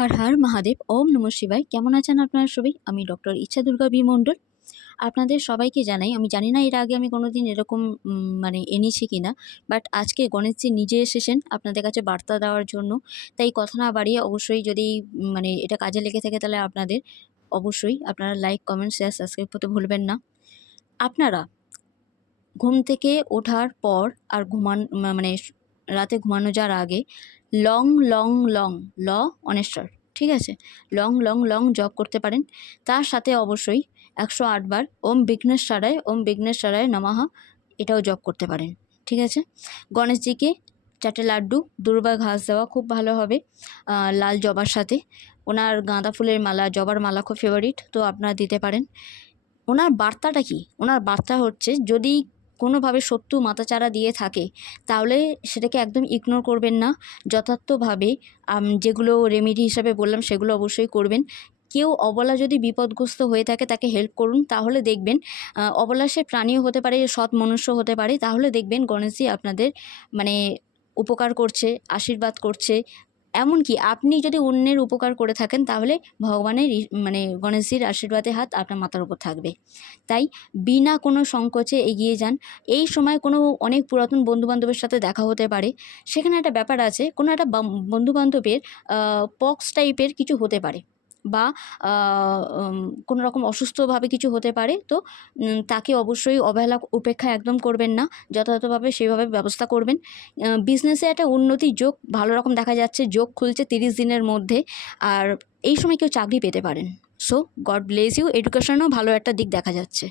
হর হর মহাদেব। ওম নমঃ শিবায়। কেমন আছেন আপনারা সবাই? আমি ডক্টর ইচ্ছা দুর্গা বি মণ্ডল। আপনাদের সবাইকে জানাই, আমি জানি না এর আগে আমি কোনোদিন এরকম এনেছি কিনা, বাট আজকে গণেশজি নিজে এসেছেন আপনাদের কাছে বার্তা দেওয়ার জন্য। তাই কথা না বাড়িয়ে অবশ্যই যদি এটা কাজে লেগে থাকে, তাহলে অবশ্যই আপনারা লাইক, কমেন্ট, শেয়ার, সাবস্ক্রাইব করতে ভুলবেন না। আপনারা ঘুম থেকে ওঠার পর আর রাতে ঘুমানো যাওয়ার আগে লং লং লং ল অনেশ্বর, ঠিক আছে, লং লং লং জপ করতে পারেন। তার সাথে অবশ্যই 108 বার ওম বিঘ্নেশ্বরায় নমঃ এটাও জপ করতে পারেন, ঠিক আছে। গণেশজিকে 4টে লাড্ডু দুর্বা ঘাস দেওয়া খুব ভালো হবে, লাল জবার সাথে। ওনার গাঁদা ফুলের মালা, জবার মালা খুব ফেভারিট, তো আপনারা দিতে পারেন। ওনার বার্তাটা কি? ওনার বার্তা হচ্ছে, যদি কোনোভাবে শত্রু মাথাচাড়া দিয়ে থাকে, তাহলে সেটাকে একদম ইগনোর করবেন না। যথার্থভাবে যেগুলো রেমেডি হিসাবে বললাম সেগুলো অবশ্যই করবেন। কেউ অবলা যদি বিপদগ্রস্ত হয়ে থাকে, তাকে হেল্প করুন। তাহলে দেখবেন, অবলা সে প্রাণীও হতে পারে, সৎ মনুষ্য হতে পারে, তাহলে দেখবেন গণেশজি আপনাদের উপকার করছে, আশীর্বাদ করছে। এমনকি আপনি যদি অন্যের উপকার করে থাকেন, তাহলে ভগবানের গণেশজির আশীর্বাদে হাত আপনার মাথার উপর থাকবে। তাই বিনা কোনো সংকোচে এগিয়ে যান। এই সময় অনেক পুরাতন বন্ধুবান্ধবের সাথে দেখা হতে পারে। সেখানে একটা ব্যাপার আছে, কোনো একটা বন্ধুবান্ধবের পক্স টাইপের কিছু হতে পারে, বা কোনো রকম অসুস্থভাবে কিছু হতে পারে। তো তাকে অবশ্যই অবহেলা উপেক্ষা একদম করবেন না, যথাযথভাবে সেভাবে ব্যবস্থা করবেন। বিজনেসে একটা উন্নতির যোগ ভালো রকম দেখা যাচ্ছে, যোগ খুলছে 30 দিনের মধ্যে। আর এই সময় কেউ চাকরি পেতে পারেন। So God bless you. এডুকেশনেও ভালো একটা দিক দেখা যাচ্ছে।